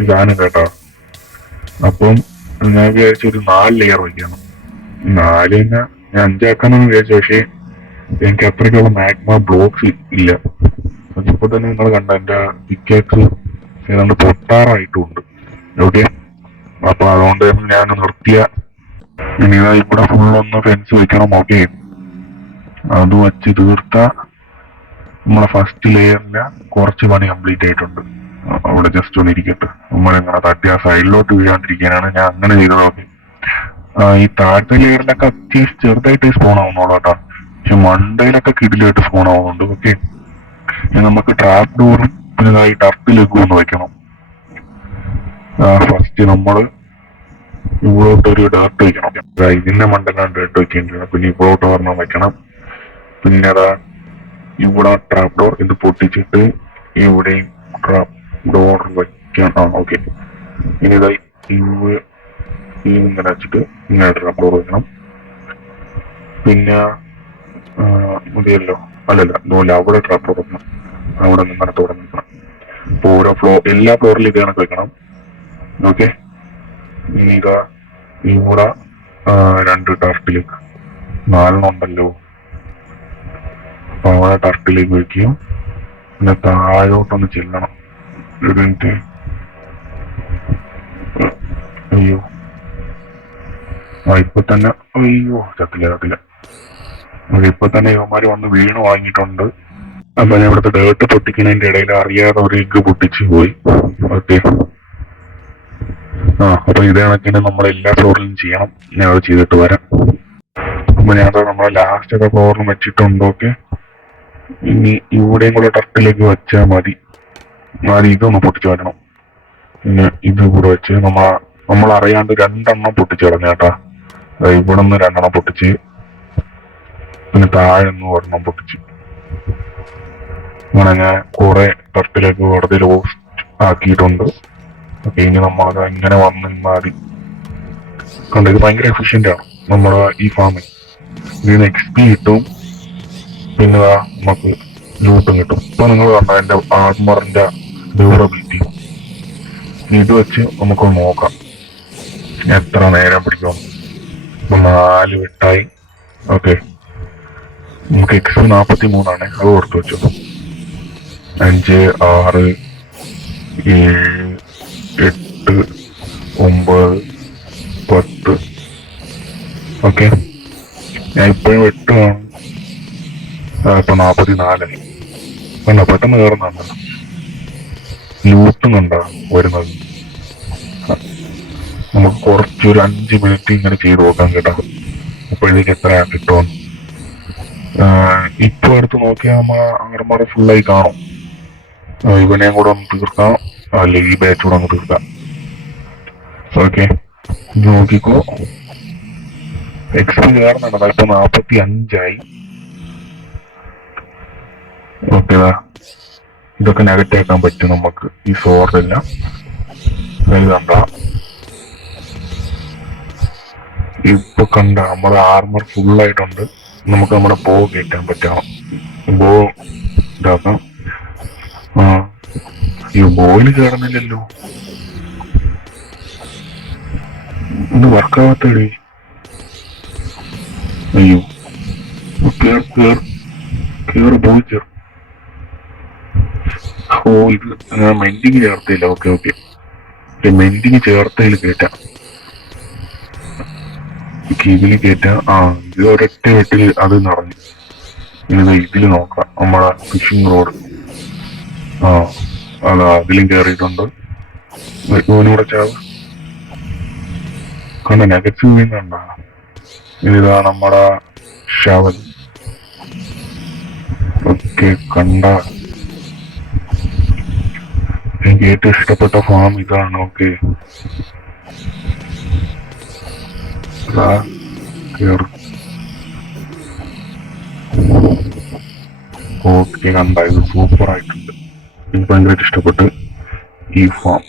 ഈ സാധനം കേട്ടോ. അപ്പം ഞാൻ വിചാരിച്ച ഒരു 4 ലെയർ വയ്ക്കണം. 4 തന്നെ ഞാൻ 5 ആക്കാമെന്ന് വിചാരിച്ചു, പക്ഷേ എനിക്ക് അത്രയ്ക്കുള്ള മാഗ്മ ബ്ലോക്സ് ഇല്ല. അതിപ്പോ തന്നെ നിങ്ങൾ കണ്ട എന്റെ പിക്കേക്സ് ഏതാണ്ട് പൊട്ടാറായിട്ടുമുണ്ട്. ഓക്കെ, അപ്പൊ അതുകൊണ്ട് തന്നെ ഞാൻ നിർത്തിയ. ഇനി ഇവിടെ ഫുള്ളൊന്ന് ഫെൻസ് വെക്കണം. ഓക്കെ, അത് വെച്ച് തീർത്ത നമ്മളെ ഫസ്റ്റ് ലെയറിന്റെ കുറച്ച് പണി കംപ്ലീറ്റ് ആയിട്ടുണ്ട്. അവിടെ ജസ്റ്റ് ഒന്ന് ഇരിക്കട്ടെ, നമ്മളെങ്ങനെ തട്ടി ആ സൈഡിലോട്ട് വീഴാണ്ടിരിക്കാനാണ് ഞാൻ അങ്ങനെ ചെയ്തത്. ഓക്കെ, ഈ താഴത്തെ ലെയറിലൊക്കെ അത്യാവശ്യം ചെറുതായിട്ട് സ്പോൺ ആവുന്നുള്ളൂ കേട്ടോ, പക്ഷെ മണ്ടയിലൊക്കെ കിടിലായിട്ട് സ്പോൺ ആവുന്നുണ്ട്. ഓക്കെ, നമുക്ക് ട്രാപ്പ് ഡോറും പിന്നെ ഈ ടർട്ട് ലെഗും ഒന്ന് വെക്കണം. ഫസ്റ്റ് നമ്മള് ഇവിടോട്ടൊരു ഡാർട്ട് വെക്കണം. ഇതിന്റെ മണ്ടയിലാണ് ഡേർട്ട് വെക്കേണ്ടത്. പിന്നെ ഇവിടോട്ട് ഒരെണ്ണം വെക്കണം. പിന്നെ അതാ ഇവിടെ ട്രാപ്പ് ഡോർ ഇത് പൊട്ടിച്ചിട്ട് ഇവിടെയും ട്രാപ്പ് ഡോർ വെക്കണം. ഓക്കെ, ഇനി ഇതായി ഇങ്ങനെ വെച്ചിട്ട് ഇങ്ങനെ ട്രാപ്പ് ഡോർ വെക്കണം. പിന്നെ മതിയല്ലോ, അല്ലല്ല നൂല അവിടെ ട്രാപ്പ് ഡോർ വെക്കണം. അവിടെ നിങ്ങനെ തുറന്നിരിക്കണം. അപ്പൊ ഓരോ എല്ലാ ഫ്ലോറിലും ഇത് കണക്ക് വെക്കണം. ഓക്കെ, ഇനി ഇതാ ഇവിടെ 2 ടർട്ടിലേക്ക് 4 ഉണ്ടല്ലോ. അപ്പൊ അവിടെ ടർട്ടിലേക്ക് വെക്കും. പിന്നെ താഴോട്ടൊന്ന് ചെല്ലണം. ഒരു മിനിറ്റ്. അയ്യോ, ഇപ്പൊ തന്നെ അയ്യോ ചത്തില്ല. ഇപ്പൊ തന്നെ യുവമാര് വന്ന് വീണ് വാങ്ങിയിട്ടുണ്ട്. അപ്പൊ ഞാൻ ഇവിടുത്തെ ഡേർട്ട് പൊട്ടിക്കുന്നതിന്റെ ഇടയിൽ അറിയാതെ ഒരു എഗ്ഗ് പൊട്ടിച്ചു പോയി. ഓക്കെ, അപ്പൊ ഇത് കണക്കിന് നമ്മൾ എല്ലാ ഫ്ലോറിലും ചെയ്യണം. ഞാൻ അത് ചെയ്തിട്ട് വരാം. അപ്പൊ ഞാൻ നമ്മളെ ലാസ്റ്റ് ഒക്കെ ഫ്ലോറിലും വെച്ചിട്ടുണ്ട്. ഓക്കെ, ഇനി ഇവിടെയും കൂടെ ടർട്ടിലേക്ക് വെച്ചാൽ മതി. ഇതൊന്ന് പൊട്ടിച്ചു വരണം. പിന്നെ ഇത് കൂടെ വെച്ച് നമ്മൾ അറിയാണ്ട് 2 പൊട്ടിച്ച് കളഞ്ഞ കേട്ടാ. ഇവിടെ നിന്ന് 2 പൊട്ടിച്ച്, പിന്നെ താഴെ നിന്ന് 1 പൊട്ടിച്ച്. അങ്ങനെ ഞാൻ കുറെ തട്ടിലേക്ക് വെറുതെ ലോസ്റ്റ് ആക്കിയിട്ടുണ്ട്. ഓക്കെ, ഇനി നമ്മളത് ഇങ്ങനെ വന്ന് മാറി കണ്ടോ. ഇത് ഭയങ്കര എഫിഷ്യന്റ് ആണ് നമ്മുടെ ഈ ഫാമിൽ. ഇതിന് XP കിട്ടും, പിന്നെ നമുക്ക് ലൂട്ടും കിട്ടും. ഇപ്പൊ നിങ്ങൾ കണ്ടോ എന്റെ ആർമറിന്റെ ഡ്യൂറബിലിറ്റി. ഇത് വെച്ച് നമുക്ക് നോക്കാം എത്ര നേരം പിടിക്കും. 4 വെട്ടായി. ഓക്കെ, നമുക്ക് XP 43 അത് ഓർത്ത് വെച്ചു. 5, 6, 7, 8, 9, 10. ഓക്കെ, ഞാൻ ഇപ്പോഴും 8 ആണ്. ഇപ്പൊ 44. കണ്ടോ, പെട്ടെന്ന് കയറുന്നുണ്ട്. ലൂട്ടും കണ്ടോ വരുന്നത്. നമുക്ക് കുറച്ചൊരു 5 മിനിറ്റ് ഇങ്ങനെ ചെയ്ത് നോക്കാം കേട്ടോ, അപ്പോഴത്തേക്ക് എത്ര കിട്ടുമെന്ന്. ഇപ്പൊ എടുത്ത് നോക്കിയാൽ നമ്മ ആർമാരെ ഫുള്ളായി കാണും. ഇവനെയും കൂടെ ഒന്ന് തീർക്കാം, അല്ലെങ്കിൽ ഈ ബാച്ച് കൂടെ ഒന്ന് തീർക്കാം. ഓക്കെ, നോക്കിക്കോ. XP കയറുന്നുണ്ട്. ഇപ്പൊ 45 ഓക്കെ, ഇതൊക്കെ നെഗറ്റ് ആക്കാൻ പറ്റും നമുക്ക് ഈ സോർഡെല്ലാം. കണ്ട, ഇപ്പൊ കണ്ട നമ്മുടെ ആർമർ ഫുള്ളായിട്ടുണ്ട്. നമുക്ക് നമ്മുടെ ബോ കയറ്റാൻ പറ്റണം. ബോ ഇതാക്കാം. ഈ ബോയിൽ കയറുന്നില്ലല്ലോ, ഇത് വർക്കാവാത്തടി. അയ്യോ, കേറ് പോയി ചേർ. ഓ, ഇത് മെന്റിങ് ചേർത്തില്ല. Okay, mending ചേർത്തതിൽ കയറ്റാം. ഇതിൽ കയറ്റാം. ഇത് ഒരൊറ്റ വെട്ടിൽ അത് നിറഞ്ഞു. ഇതിൽ നോക്കാം, നമ്മളെ ഫിഷിംഗ് റോഡ്. അതാ അതിലും കയറിയിട്ടുണ്ട്. ഓനൂടെ ചാവ് കണ്ട, നെഗറ്റീവ് വീണ്ടുണ്ട. ഇതാ നമ്മുടെ ഷവൽ. ഓക്കെ, കണ്ട, എനിക്ക് ഏറ്റവും ഇഷ്ടപ്പെട്ട ഫാം ഇതാണ്. ഓക്കെ, ഓക്കെ, കണ്ട, ഇത് സൂപ്പർ ആയിട്ടുണ്ട്. എനിക്ക് ഭയങ്കരമായിട്ട് ഇഷ്ടപ്പെട്ട് ഈ ഫാം.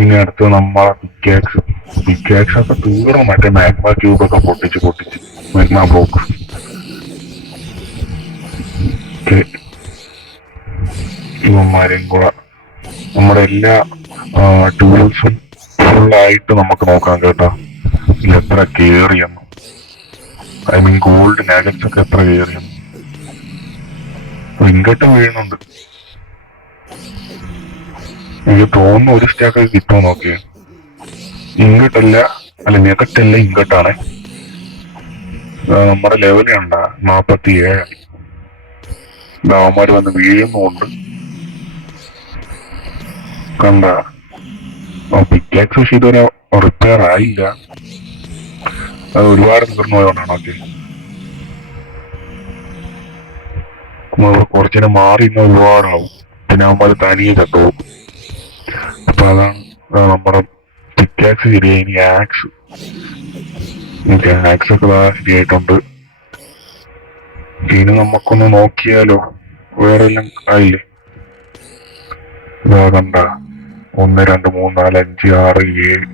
ഇനി അടുത്ത് നമ്മളെ പിക്കാക്സ് ഒക്കെ തീർന്നു. മറ്റേ മാഗ്മ ക്യൂബ് ഒക്കെ പൊട്ടിച്ച് മാഗ്മ ബ്ലോക്ക്. ഇവന്മാരെയും കൂടെ നമ്മുടെ എല്ലാ ടൂൾസും ഫുള്ളായിട്ട് നമുക്ക് നോക്കാം കേട്ടോ. എത്ര കേറിയെന്ന്, ഐ മീൻ ഗോൾഡ് നാഗറ്റ്സ് ഒക്കെ എത്ര കേറിയെന്ന്. ഇങ്ങോട്ട് വീഴുന്നുണ്ട്. എനിക്ക് തോന്നുന്നു 1 സ്റ്റാക്ക് കിട്ടുമോ നോക്കിയേ. ഇങ്ങോട്ടല്ല, അല്ല നെഗറ്റല്ല, ഇങ്ങോട്ടാണ്. നമ്മുടെ ലെവൽ കണ്ട 47. അവന്മാര് വന്ന് വീഴുന്നുണ്ട്. കണ്ട, പിക്കാക്സ് പക്ഷെ ഇതുവരെ റിപ്പയർ ആയില്ല. അത് ഒരുപാട് തീർന്നു പോയോണ്ടാണ്. ഓക്കെ, കുറച്ചിനെ മാറി ഇന്ന് ഒരുപാടാവും. പിന്നെ അവന്മാര് തനിയെ ചത്തുപോകും. അപ്പൊ അതാണ് നമ്മുടെ പിക്കാക്സ് ശരിയായി. ഇനി ആക്സ് ഒക്കെ ശരിയായിട്ടുണ്ട്. ഇനി നമുക്കൊന്ന് നോക്കിയാലോ, വേറെ എല്ലാം ആയില്ലേ. ഇതാ കണ്ട, 1, 2, 3, 4, 5, 6, 7.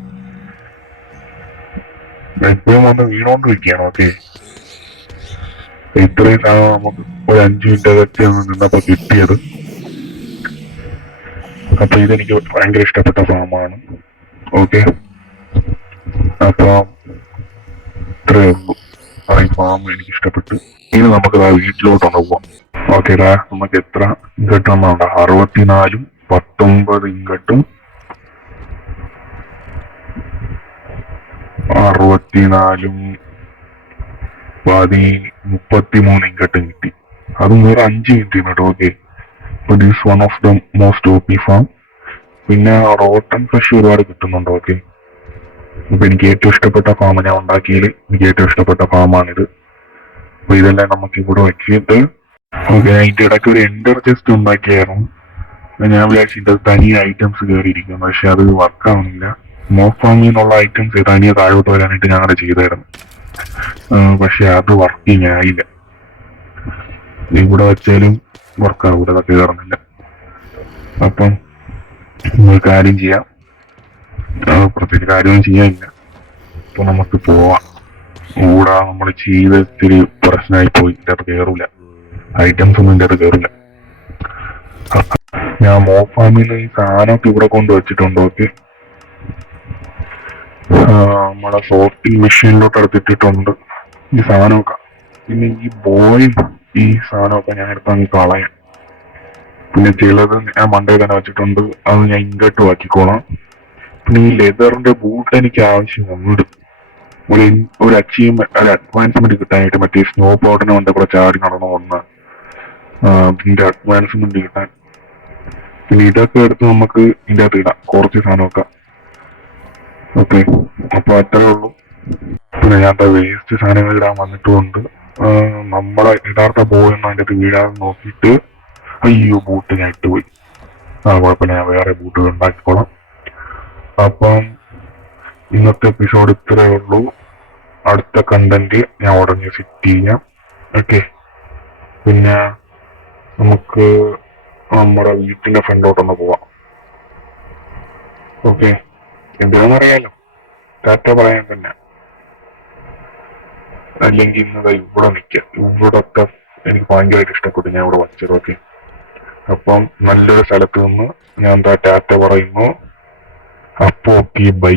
എപ്പോഴും വന്ന് വീണോണ്ടിരിക്കുകയാണ്. ഓക്കെ, ഇത്രയും സാധനം നമുക്ക് ഒരു 5 മിനിറ്റ് അകത്തി നിന്നപ്പോ കിട്ടിയത്. അപ്പൊ ഇതെനിക്ക് ഭയങ്കര ഇഷ്ടപ്പെട്ട ഫാമാണ്. ഓക്കെ, അപ്പൊ ഇത്രയേ ഉള്ളൂ. ഈ ഫാം എനിക്ക് ഇഷ്ടപ്പെട്ടു. ഇനി നമുക്ക് വീട്ടിലോട്ടൊന്ന് പോവാം. ഓക്കെ, നമുക്ക് എത്ര ഇങ്ങോട്ടൊന്നുണ്ട്? 64, 19 ഇങ്ങോട്ടും 64, 33 ഇങ്ങോട്ടും കിട്ടി. അതും വേറെ 5 മിനിറ്റ് കേട്ടോ. Okay, this one of the most OP farm. പിന്നെ റോട്ടൺ ഫ്രഷ് ഒരുപാട് കിട്ടുന്നുണ്ട്. ഓക്കെ, ഇപ്പൊ എനിക്ക് ഏറ്റവും ഇഷ്ടപ്പെട്ട ഫാം ഞാൻ ഉണ്ടാക്കിയതിൽ എനിക്ക് ഏറ്റവും ഇഷ്ടപ്പെട്ട ഫാമാണിത്. അപ്പൊ ഇതെല്ലാം നമുക്ക് ഇവിടെ വെച്ചിട്ട്, ഓക്കെ, അതിന്റെ ഇടയ്ക്ക് ഒരു എൻഡർ ചെസ്റ്റ് ഉണ്ടാക്കിയായിരുന്നു. ഞാൻ വിചാരിച്ചു ഇതിന്റെ തനി ഐറ്റംസ് കയറിയിരിക്കും, പക്ഷെ അത് വർക്ക് ആവുന്നില്ല. മോഫാമിൽ നിന്നുള്ള ഐറ്റംസ് തനിയെ താഴോട്ട് വരാനായിട്ട് ഞാൻ അവിടെ ചെയ്തായിരുന്നു. പക്ഷെ അത് വർക്കിംഗ് ആയില്ല. ഇവിടെ വെച്ചാലും വർക്ക് ആവൂല, അത് കയറുന്നില്ല. അപ്പം ഒരു കാര്യം ചെയ്യാം, പ്രത്യേകിച്ച് കാര്യമൊന്നും ചെയ്യാനില്ല. അപ്പൊ നമുക്ക് പോവാം. കൂടെ നമ്മൾ ചെയ്ത് ഇത്തിരി പ്രശ്നമായി പോയി. ഇതിന്റെ അത് കയറൂല, ഐറ്റംസ് ഒന്നും ഇതിന്റെ അത് കയറില്ല. ഞാൻ മോഫാമിൽ ഈ സാധനമൊക്കെ ഇവിടെ കൊണ്ടുവച്ചിട്ടുണ്ട്. ഓക്കെ, നമ്മളെ സോർട്ടിങ് മെഷീനിലോട്ട് എടുത്തിട്ടിട്ടുണ്ട് ഈ സാധനമൊക്കെ. പിന്നെ ഈ ബോയും ഈ സാധനമൊക്കെ ഞാൻ എടുത്താൽ കളയാം. പിന്നെ ചിലത് ഞാൻ മണ്ടയിൽ തന്നെ വെച്ചിട്ടുണ്ട്, അത് ഞാൻ ഇങ്ങോട്ട് വാക്കിക്കോളാം. പിന്നെ ഈ ലെതറിന്റെ ബൂട്ട് എനിക്ക് ആവശ്യമുണ്ട്. ഒരു അച്ചീവ്മെന്റ്, ഒരു അഡ്വാൻസ്മെന്റ് കിട്ടാനായിട്ട്. മറ്റേ സ്നോ ബോർഡിനെ കൊണ്ട് കൂടെ ചാടി നടന്നു വന്ന് ഇതിന്റെ അഡ്വാൻസ്മെന്റ് കിട്ടാൻ. പിന്നെ ഇതൊക്കെ എടുത്ത് നമുക്ക് ഇതിന്റെ അകത്ത് ഇടാം, കുറച്ച് സാധനമൊക്കെ. ഓക്കെ, അപ്പൊ അത്രേ ഉള്ളൂ. പിന്നെ ഞാൻ വേസ്റ്റ് സാധനങ്ങൾ ഇടാൻ വന്നിട്ടുമുണ്ട്. നമ്മളെ യഥാർത്ഥ ബോയൊന്നും അതിന്റെ അകത്ത് വീഴാതെ നോക്കിയിട്ട്. അയ്യോ, ബൂട്ട് ഞാൻ ഇട്ടുപോയി. കുഴപ്പമില്ല, ഞാൻ വേറെ ബൂട്ടുകൾ ഉണ്ടാക്കിക്കോളാം. അപ്പം ഇന്നത്തെ എപ്പിസോഡ് ഇത്രേ ഉള്ളൂ. അടുത്ത കണ്ടന്റ് ഞാൻ ഉടനെ സെറ്റ് ചെയ്യാം. ഓക്കെ, പിന്നെ നമുക്ക് നമ്മുടെ വീട്ടിന്റെ ഫ്രണ്ടോട്ടൊന്ന് പോവാം. ഓക്കെ, എന്തിനാണെന്നറിയാലോ, ടാറ്റ പറയാൻ തന്നെ. അല്ലെങ്കിൽ ഇന്നത് ഇവിടെ നിൽക്കാം. ഇവിടൊക്കെ എനിക്ക് ഭയങ്കരമായിട്ട് ഇഷ്ടപ്പെട്ടു, ഞാൻ ഇവിടെ വച്ചത്. ഓക്കെ, അപ്പം നല്ലൊരു സ്ഥലത്ത് നിന്ന് ഞാൻ ടാറ്റ പറയുന്നു. അപ്പോ ഓക്കെ, ബൈ.